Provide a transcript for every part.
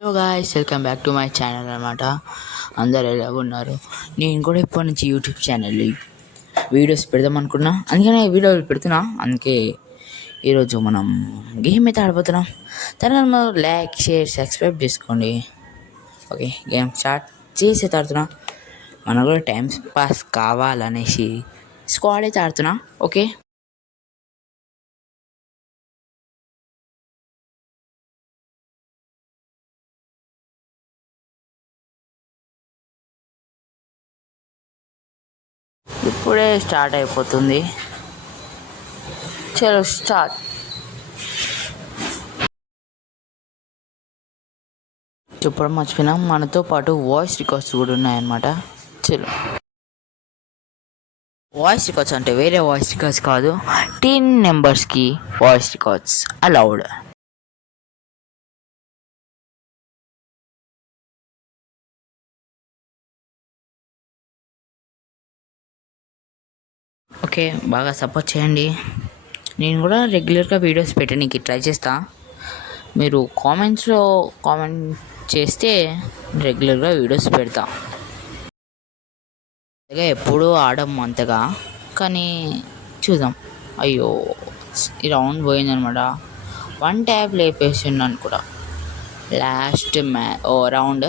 Hello guys, welcome back to my channel అనమాట. అందరు ఎలా ఉన్నారు? నేను కూడా ఇప్పటి నుంచి యూట్యూబ్ ఛానల్ వీడియోస్ పెడదాం అనుకున్నా, అందుకనే వీడియోలు పెడుతున్నా. అందుకే ఈరోజు మనం గేమ్ అయితే ఆడిపోతున్నాం. తర్వాత లైక్, షేర్, సబ్స్క్రైబ్ చేసుకోండి. ఓకే, గేమ్ స్టార్ట్ చేసి అయితే ఆడుతున్నా. మనకు కూడా టైం పాస్ కావాలనేసి స్క్వాడ్ అయితే ఆడుతున్నా. ఓకే, ఇప్పుడే స్టార్ట్ అయిపోతుంది. చలో స్టార్ట్. చెప్పడం మర్చిపోయినా, మనతో పాటు వాయిస్ రికార్డ్స్ కూడా ఉన్నాయన్నమాట. చలో, వాయిస్ రికార్డ్స్ అంటే వేరే వాయిస్ రికార్డ్స్ కాదు, 10 నెంబర్స్కి వాయిస్ రికార్డ్స్ అలౌడ్. ఓకే, బాగా సపోర్ట్ చేయండి. నేను కూడా రెగ్యులర్గా వీడియోస్ పెట్టడానికి ట్రై చేస్తా. మీరు కామెంట్స్లో కామెంట్ చేస్తే రెగ్యులర్గా వీడియోస్ పెడతా. అంతగా ఎప్పుడూ ఆడము అంతగా, కానీ చూద్దాం. అయ్యో, ఈ రౌండ్ పోయిందనమాట. 1 ట్యాప్ లేపేసి ఉన్నాను కూడా. Last round.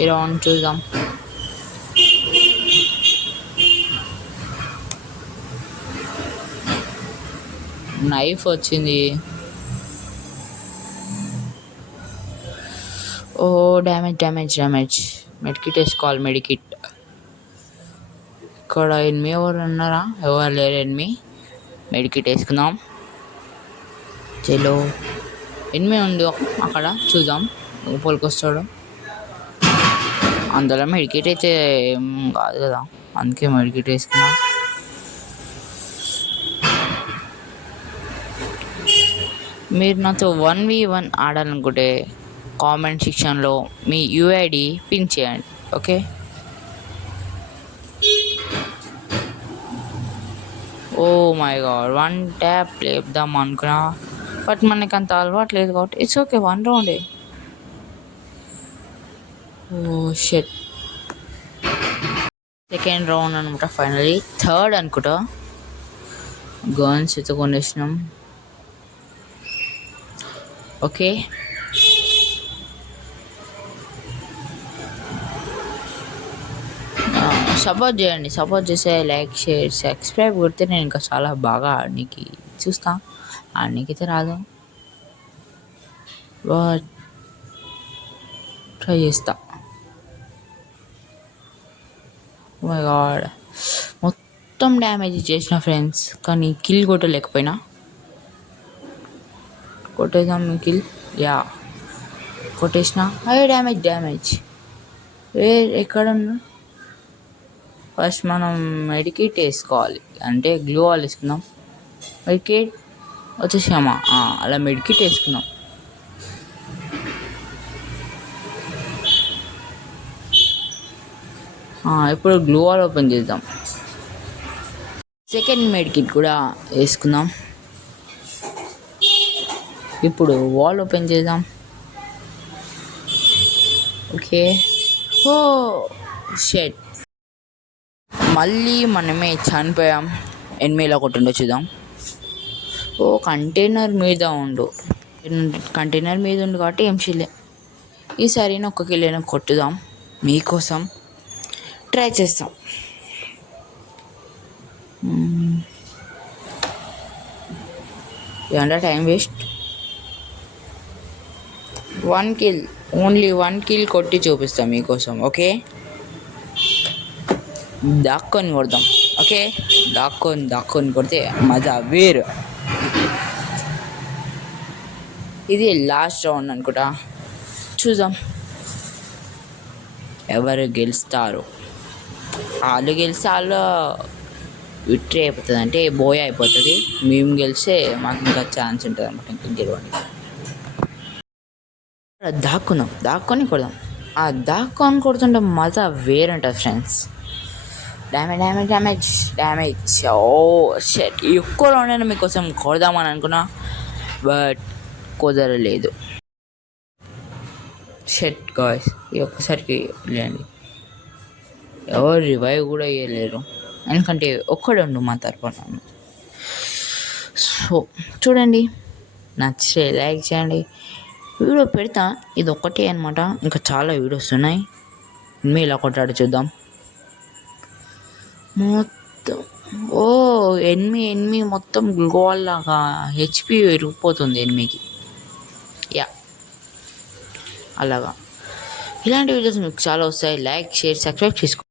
ఈ రౌండ్ చూద్దాం. నైఫ్ వచ్చింది. ఓ, డ్యామేజ్. మెడికిట్ వేసుకోవాలి. మెడికిట్. ఇక్కడ ఎనిమి ఎవరు ఉన్నారా? ఎవరు లేరు ఎనిమి. మెడికిట్ వేసుకుందాం. చలో, ఎనిమి ఉంది అక్కడ, చూద్దాం లోపలికి వస్తాడు. అందులో మెడికిట్ అయితే ఏం కాదు కదా, అందుకే మెడికిట్ వేసుకున్నాం. మీరు నాతో 1v1 ఆడాలనుకుంటే కామెంట్ సెక్షన్లో మీ యూఐడి పిన్ చేయండి. Okay, oh my God, 1 tap లేపుదాం అనుకున్నా, బట్ మనకి అంత అలవాటు లేదు కాబట్టి ఇట్స్ ఓకే. 1 రౌండే. ఓ షెట్, సెకండ్ రౌండ్ అనమాట. ఫైనలీ థర్డ్ అనుకుంటా. గన్స్ అయితే కొనేసినాం. ఓకే, సపోర్ట్ చేస్తే లైక్, షేర్, సబ్స్క్రైబ్ కొడితే నేను ఇంకా చాలా బాగా ఆడడానికి చూస్తా. ఆడనీకైతే రాదు, బట్ ట్రై చేస్తా. మై గాడ్, మొత్తం డ్యామేజ్ చేసిన ఫ్రెండ్స్, కానీ కిల్ కొట్టలేకపోయినా. కొట్టేసాం కిల్. యా, కొట్టేసిన. అయ్యో, డ్యామేజ్. ఎక్కడ ఉన్నా? ఫస్ట్ మనం మెడికేట్ వేసుకోవాలి, అంటే గ్లూ వాల్ వేసుకుందాం. మెడికేట్ వచ్చేసామా? అలా మెడికేట్ వేసుకుందాం. ఇప్పుడు గ్లూ వాల్ ఓపెన్ చేద్దాం. సెకండ్ మెడికేట్ కూడా వేసుకుందాం. ఇప్పుడు వాల్ ఓపెన్ చేద్దాం. ఓకే, ఓ షెట్, మళ్ళీ మనమే చనిపోయాం. ఎనిమిదిలో కొట్టుండో చూద్దాం. ఓ, కంటైనర్ మీద ఉండు కాబట్టి ఏం చేయలే. ఈసారి ఒక్క కిలో కొట్టుదాం. మీకోసం ట్రై చేస్తాం. ఏమన్నా time waste. 1 kill, only 1 kill కొట్టి చూపిస్తాం మీకోసం. ఓకే, దాక్కొని కొడదాం. ఓకే, దాక్కొని కొడితే మజా వేరు. ఇది లాస్ట్ రౌండ్ అనుకుంటా, చూద్దాం ఎవరు గెలుస్తారు. వాళ్ళు గెలిస్తే వాళ్ళు విక్టరీ అయిపోతుంది, అంటే బోయ్ అయిపోతుంది. మేము గెలిస్తే మాకు ఇంకా ఛాన్స్ ఉంటుంది అనమాట, ఇంకా గెలవడానికి. దాక్కొని కొడదాం. దాక్కొని కొడుతుంటే మజా వేరుంటుంది ఫ్రెండ్స్. డ్యామేజ్. ఓ షెట్, ఎక్కువ రౌండ్ మీకోసం కొడదామని అనుకున్నా, బట్ కుదరలేదు. షెట్ గాయ్స్ ఈ ఒక్కసారికి వెళ్ళండి. ఎవరు రివైవ్ కూడా చేయలేరు, ఎందుకంటే ఒక్కడే ఉండు మా తరపున. సో చూడండి, నచ్చితే లైక్ చేయండి. వీడియో పెడతా, ఇది ఒక్కటే అనమాట, ఇంకా చాలా వీడియోస్ ఉన్నాయి. మీ ఇలా కొట్టాడు చూద్దాం. మొత్తం ఓ ఎనిమి మొత్తం గోల్ లాగా హెచ్పి పెరిగిపోతుంది ఎనిమికి. యా అలాగా ఇలాంటి వీడియోస్ మీకు చాలా వస్తాయి. లైక్, షేర్, సబ్స్క్రైబ్ చేసుకోండి.